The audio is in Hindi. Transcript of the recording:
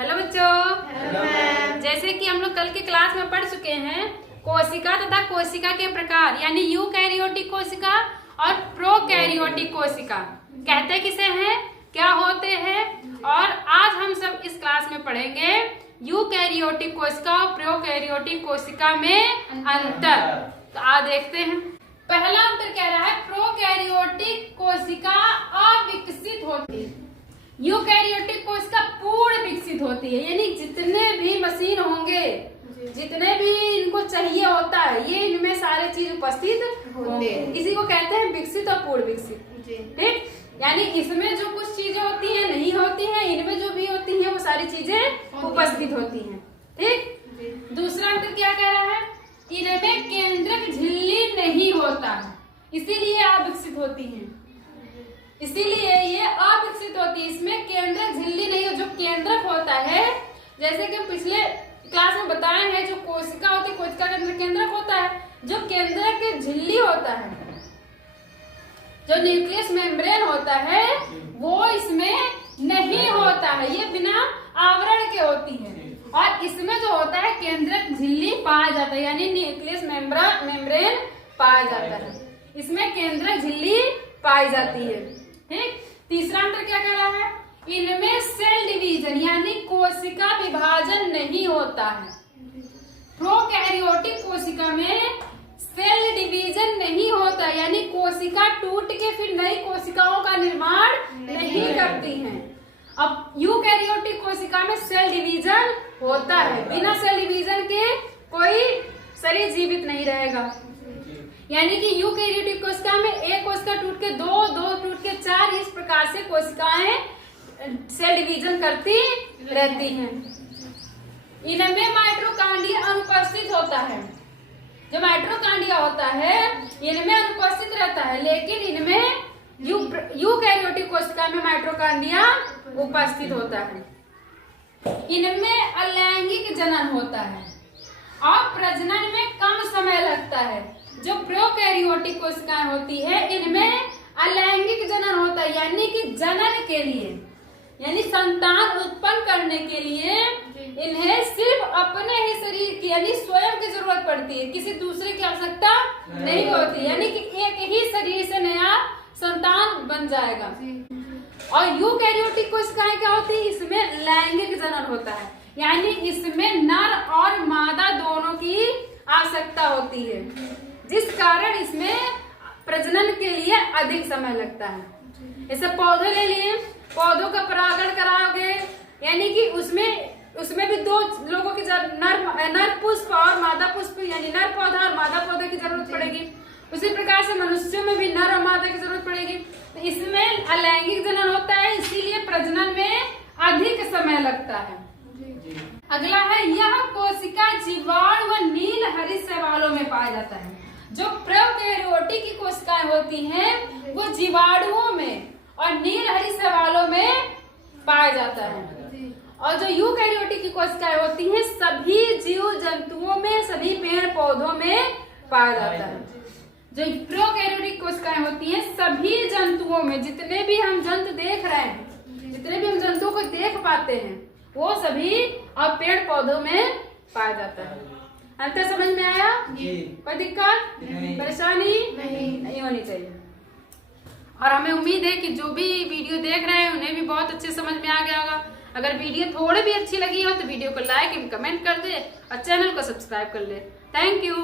हेलो बच्चों, जैसे कि हम लोग कल के क्लास में पढ़ चुके हैं कोशिका तथा कोशिका के प्रकार, यानी यूकैरियोटिक कोशिका और प्रोकैरियोटिक कोशिका कहते किसे हैं, क्या होते हैं। और आज हम सब इस क्लास में पढ़ेंगे यूकैरियोटिक कोशिका और प्रोकैरियोटिक कोशिका में अंतर। तो आज देखते हैं। पहला अंतर कह रहा है प्रोकैरियोटिक कोशिका अविकसित होती है, यूकैरियोटिक कोशिका पूर्ण विकसित होती है। यानी जितने भी मशीन होंगे, जितने भी इनको चाहिए होता है, ये इनमें सारे चीज उपस्थित होंगे। इसी को कहते हैं विकसित और पूर्ण विकसित। ठीक, यानी इसमें जो कुछ चीजें होती हैं नहीं होती हैं, इनमें जो भी होती हैं वो सारी चीजें उपस्थित होती हैं। ठीक, दूसरा अंतर क्या कह रहा है, इनमें केंद्रक झिल्ली नहीं होता है, इसीलिए अविकसित होती हैं। इसीलिए ये अविकसित होती है, इसमें केंद्रक झिल्ली नहीं है। जो केंद्रक होता है, जैसे कि पिछले क्लास में बताए हैं, जो कोशिका होती है, कोशिका के अंदर केंद्रक होता है। जो केंद्रक के झिल्ली होता है, जो न्यूक्लियस मेम्ब्रेन होता है, वो इसमें नहीं होता है, ये बिना आवरण के होती है। और इसमें जो होता है केंद्रक झिल्ली पाया जाता है, यानी न्यूक्लियस मेम्ब्रेन पाया जाता है, इसमें केंद्रक झिल्ली पाई जाती है। ठीक, तीसरा अंतर क्या कह रहा है, इनमें सेल डिवीजन यानी कोशिका विभाजन नहीं होता है। प्रोकैरियोटिक कोशिका में सेल डिवीजन नहीं होता, यानी कोशिका टूट के फिर नई कोशिकाओं का निर्माण नहीं करती हैं। अब यूकैरियोटिक कोशिका में सेल डिवीजन होता है, बिना सेल डिवीजन के कोई शरीर जीवित नहीं रहेगा। यानी कि यूकैरियोटिक कोशिका में एक कोशिका टूट के दो, दो टूट के चार, इस प्रकार से कोशिकाएं सेल डिवीजन करती रहती हैं। इनमें माइटोकॉन्ड्रिया अनुपस्थित होता है। जो माइटोकॉन्ड्रिया होता है इनमें अनुपस्थित रहता है, लेकिन इनमें यूकैरियोटिक कोशिका में माइटोकॉन्ड्रिया उपस्थित होता है। इनमें अलैंगिक जनन होता है और प्रजनन में कम समय लगता है। जो प्रोकैरियोटिक कोशिकाएं होती है इनमें अलैंगिक जनन होता है, यानी कि जनन के लिए, यानी संतान उत्पन्न करने के लिए इन्हें सिर्फ अपने ही शरीर की यानी स्वयं की जरूरत पड़ती है, किसी दूसरे की आवश्यकता नहीं होती। यानी कि एक ही शरीर से नया संतान बन जाएगा। और यूकैरियोटिक कोशिकाएं क्या होती है, इसमें लैंगिक जनन होता है, यानी इसमें नर और मादा दोनों की आवश्यकता होती है, जिस कारण इसमें प्रजनन के लिए अधिक समय लगता है। जैसे पौधे ले लिए, पौधों का परागण कराओगे, यानी कि उसमें भी दो लोगों की नर पुष्प और मादा पुष्प, यानी नर पौधा और मादा पौधे की जरूरत पड़ेगी। उसी प्रकार से मनुष्यों में भी नर और मादा की जरूरत पड़ेगी। तो इसमें अलैंगिक जनन होता है, इसीलिए प्रजनन में अधिक समय लगता है। अगला है, यह कोशिका जीवाणु व नील हरित शैवालों में पाया जाता है। जो प्रोकैरियोटिक की कोशिकाएं होती हैं वो जीवाणुओं में और नील हरित शैवालों में पाया जाता है। और जो यूकैरियोटिक की कोशिकाएं होती हैं सभी जीव जंतुओं में, सभी पेड़ पौधों में पाया जाता है। जो प्रोकैरियोटिक कोशिकाएं होती हैं सभी जंतुओं में, जितने भी हम जंतु देख रहे हैं, जितने भी हम जंतुओं को देख पाते हैं, वो सभी और पेड़ पौधों में पाया जाता है। अंतर समझ में आया? कोई दिक्कत परेशानी नहीं होनी चाहिए। और हमें उम्मीद है कि जो भी वीडियो देख रहे हैं उन्हें भी बहुत अच्छे समझ में आ गया होगा। अगर वीडियो थोड़ी भी अच्छी लगी हो तो वीडियो को लाइक एंड कमेंट कर दे और चैनल को सब्सक्राइब कर ले। Thank you.